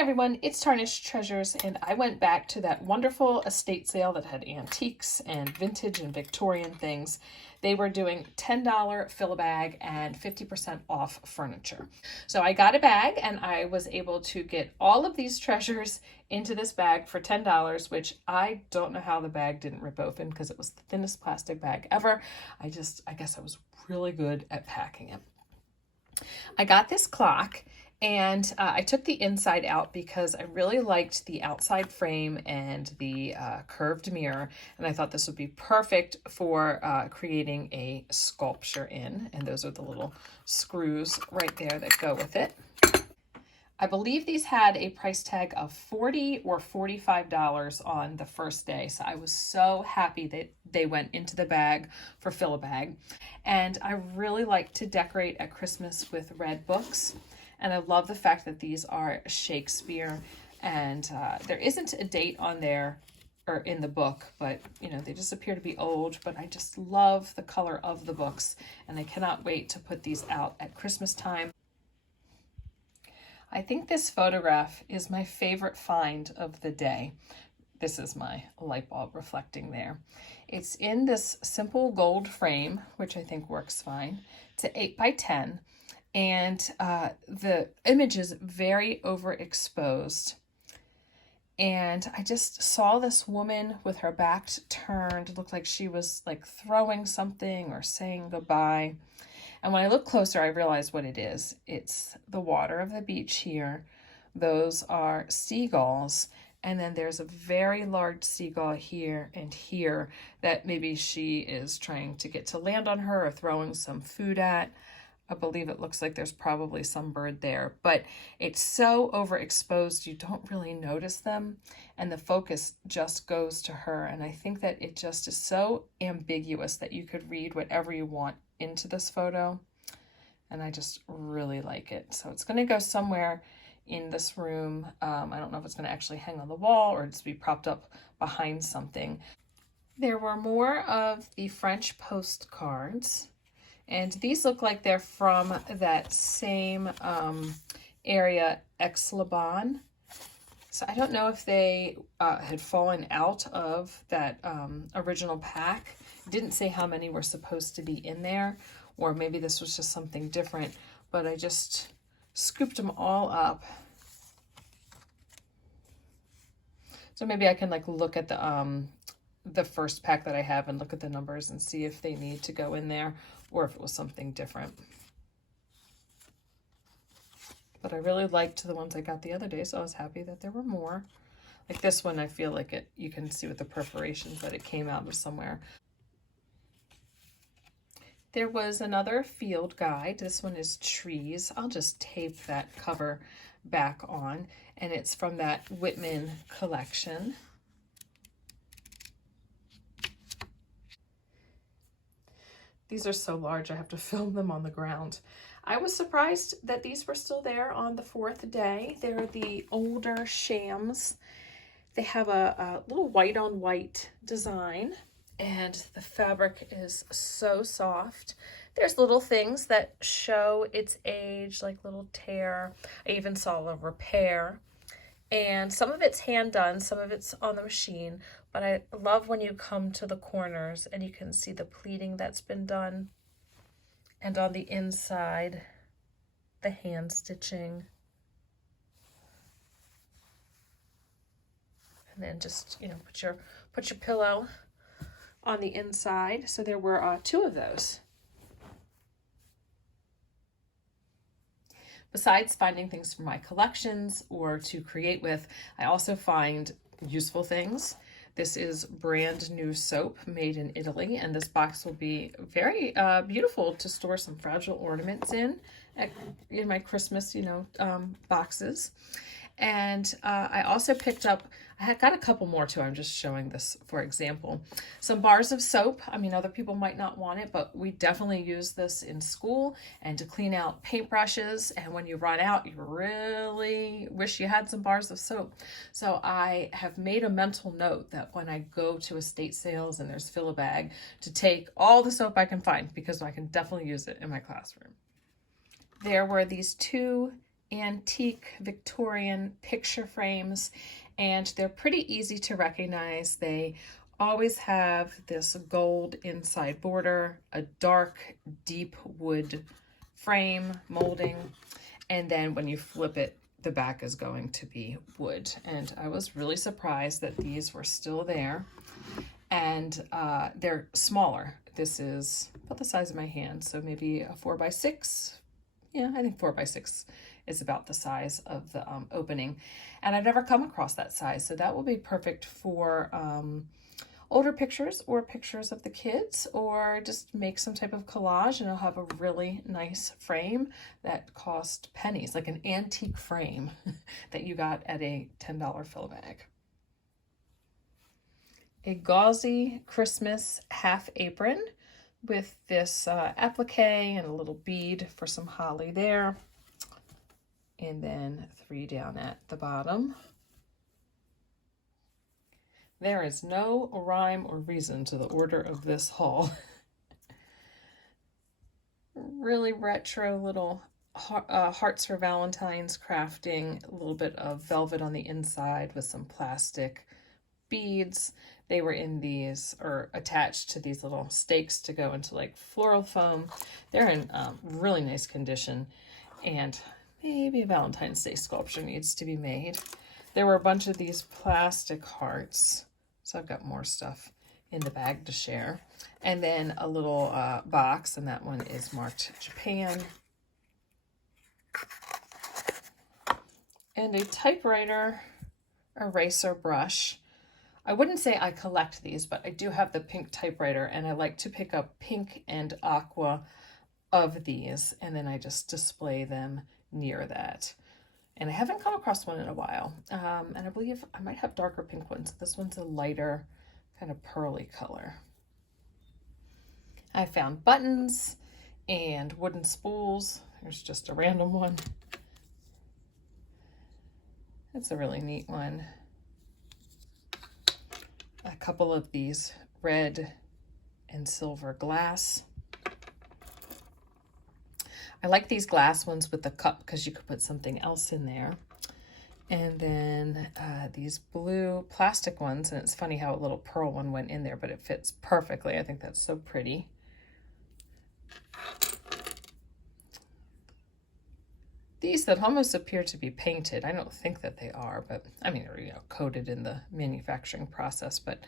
everyone, it's Tarnished Treasures, and I went back to that wonderful estate sale that had antiques and vintage and Victorian things. They were doing $10 fill-a-bag and 50% off furniture. So I got a bag and I was able to get all of these treasures into this bag for $10, which I don't know how the bag didn't rip open because it was the thinnest plastic bag ever. I guess I was really good at packing it. I got this clock. And I took the inside out because I really liked the outside frame and the curved mirror. And I thought this would be perfect for creating a sculpture in. And those are the little screws right there that go with it. I believe these had a price tag of $40 or $45 on the first day. So I was so happy that they went into the bag for fill-a-bag. And I really like to decorate at Christmas with red books. And I love the fact that these are Shakespeare, and there isn't a date on there or in the book, but you know, they just appear to be old, but I just love the color of the books, and I cannot wait to put these out at Christmas time. I think this photograph is my favorite find of the day. This is my light bulb reflecting there. It's in this simple gold frame, which I think works fine. It's an 8 by 10. And the image is very overexposed. And I just saw this woman with her back turned. It looked like she was like throwing something or saying goodbye. And when I look closer, I realized what it is. It's the water of the beach here. Those are seagulls. And then there's a very large seagull here and here that maybe she is trying to get to land on her or throwing some food at. I believe it looks like there's probably some bird there, but it's so overexposed you don't really notice them, and the focus just goes to her. And I think that it just is so ambiguous that you could read whatever you want into this photo, and I just really like it. So it's going to go somewhere in this room. I don't know if it's going to actually hang on the wall or just be propped up behind something. There were more of the French postcards. And these look like they're from that same area, Aix-les-Bains. So I don't know if they had fallen out of that original pack. It didn't say how many were supposed to be in there, or maybe this was just something different, but I just scooped them all up. So maybe I can like look at the first pack that I have and look at the numbers and see if they need to go in there or if it was something different. But I really liked the ones I got the other day, so I was happy that there were more. Like this one, I feel like you can see with the perforations that it came out of somewhere. There was another field guide. This one is trees. I'll just tape that cover back on, and it's from that Whitman collection. These are so large, I have to film them on the ground. I was surprised that these were still there on the 4th day. They're the older shams. They have a little white on white design, and the fabric is so soft. There's little things that show its age, like little tear. I even saw a repair. And some of it's hand done, some of it's on the machine, but I love when you come to the corners and you can see the pleating that's been done. And on the inside, the hand stitching. And then just, you know, put your pillow on the inside. So there were 2 of those. Besides finding things from my collections or to create with, I also find useful things. This is brand new soap made in Italy, and this box will be very beautiful to store some fragile ornaments in my Christmas, boxes. And I also picked up, I had got a couple more too. I'm just showing this for example. Some bars of soap. I mean, other people might not want it, but we definitely use this in school and to clean out paintbrushes. And when you run out, you really wish you had some bars of soap. So I have made a mental note that when I go to estate sales and there's fill-a-bag, to take all the soap I can find, because I can definitely use it in my classroom. There were these 2 antique Victorian picture frames, and they're pretty easy to recognize. They always have this gold inside border, a dark, deep wood frame molding, and then when you flip it, the back is going to be wood. And I was really surprised that these were still there. And they're smaller. This is about the size of my hand, so maybe a 4x6. Yeah, I think 4x6 is about the size of the opening. And I've never come across that size, so that will be perfect for older pictures or pictures of the kids, or just make some type of collage, and I'll have a really nice frame that cost pennies, like an antique frame that you got at a $10 fill bag. A gauzy Christmas half apron with this applique and a little bead for some holly there, and then 3 down at the bottom. There is no rhyme or reason to the order of this haul. Really retro little hearts for Valentines crafting, a little bit of velvet on the inside with some plastic beads. They were in these, or attached to these little stakes to go into like floral foam. They're in really nice condition, and maybe a Valentine's Day sculpture needs to be made. There were a bunch of these plastic hearts, so I've got more stuff in the bag to share. And then a little box, and that one is marked Japan. And a typewriter eraser brush. I wouldn't say I collect these, but I do have the pink typewriter, and I like to pick up pink and aqua of these, and then I just display them near that. And I haven't come across one in a while. And I believe I might have darker pink ones. This one's a lighter kind of pearly color. I found buttons and wooden spools. There's just a random one. That's a really neat one. A couple of these red and silver glass. I like these glass ones with the cup because you could put something else in there. And then these blue plastic ones, and it's funny how a little pearl one went in there, but it fits perfectly. I think that's so pretty. These that almost appear to be painted. I don't think that they are, but I mean, they're coated in the manufacturing process, but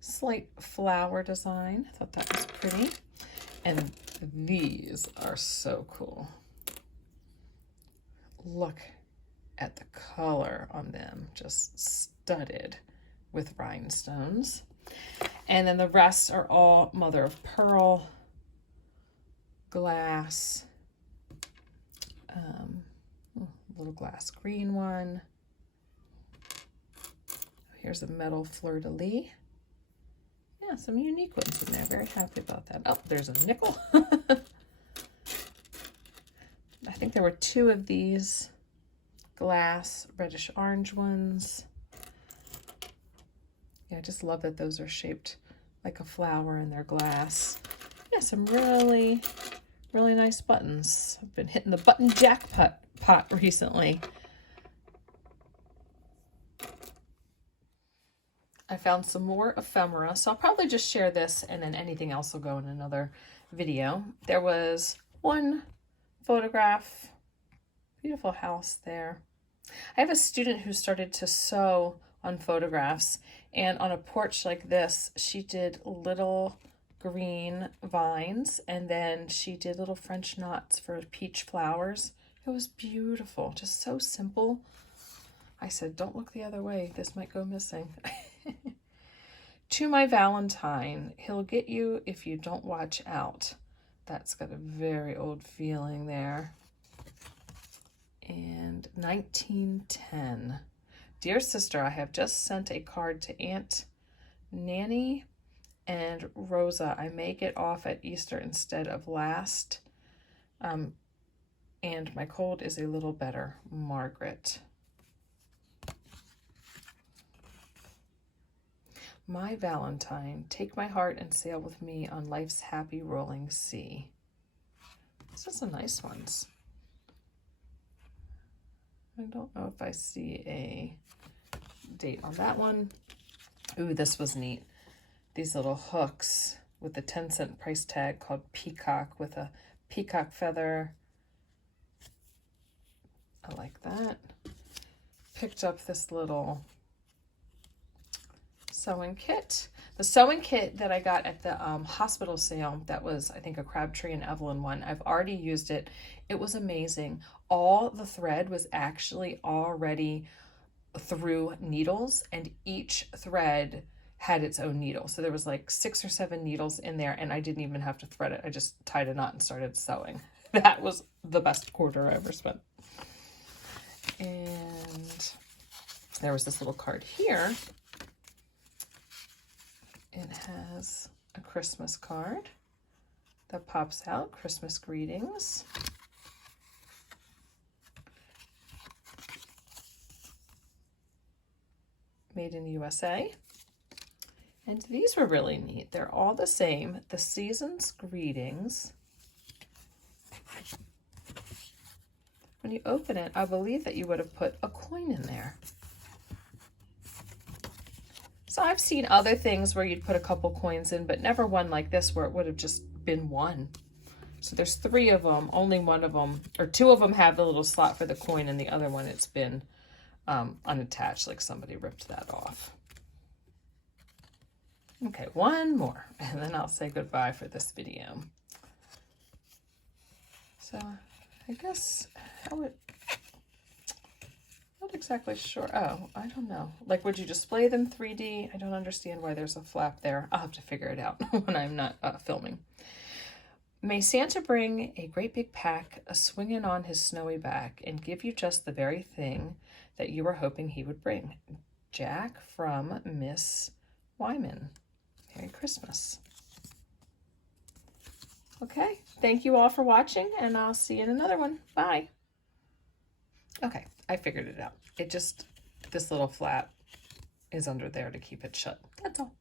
slight flower design. I thought that was pretty. And these are so cool. Look at the color on them, just studded with rhinestones. And then the rest are all mother of pearl glass. Little glass green one. Here's a metal fleur-de-lis. Yeah, some unique ones in there. Very happy about that. Oh, there's a nickel. I think there were 2 of these glass reddish orange ones. Yeah, I just love that those are shaped like a flower in their glass. Yeah, some really, really nice buttons. I've been hitting the button jackpot recently. I found some more ephemera, so I'll probably just share this, and then anything else will go in another video. There was one photograph, beautiful house there. I have a student who started to sew on photographs, and on a porch like this, she did little green vines, and then she did little French knots for peach flowers. It was beautiful, just so simple. I said, don't look the other way. This might go missing. To my Valentine, he'll get you if you don't watch out. That's got a very old feeling there. And 1910. Dear sister, I have just sent a card to Aunt Nanny and Rosa. I may get off at Easter instead of last. And my cold is a little better. Margaret. My Valentine, take my heart and sail with me on life's happy rolling sea. These are some nice ones. I don't know if I see a date on that one. Ooh, this was neat. These little hooks with the 10-cent price tag called Peacock with a peacock feather. I like that. Picked up this little sewing kit. The sewing kit that I got at the hospital sale, that was, I think, a Crabtree and Evelyn one. I've already used it. It was amazing. All the thread was actually already through needles, and each thread had its own needle. So there was like 6 or 7 needles in there, and I didn't even have to thread it. I just tied a knot and started sewing. That was the best quarter I ever spent. And there was this little card here. It has a Christmas card that pops out, Christmas greetings. Made in USA. And these were really neat. They're all the same. The season's greetings. When you open it, I believe that you would have put a coin in there. So I've seen other things where you'd put a couple coins in, but never one like this where it would have just been one. So there's 3 of them. Only one of them, or 2 of them have the little slot for the coin, and the other one it's been unattached, like somebody ripped that off. Okay, one more, and then I'll say goodbye for this video. So I guess not exactly sure. Oh, I don't know. Like, would you display them 3D? I don't understand why there's a flap there. I'll have to figure it out when I'm not filming. May Santa bring a great big pack, swinging on his snowy back, and give you just the very thing that you were hoping he would bring. Jack from Miss Wyman. Merry Christmas. Okay, thank you all for watching, and I'll see you in another one. Bye. Okay, I figured it out. This little flap is under there to keep it shut. That's all.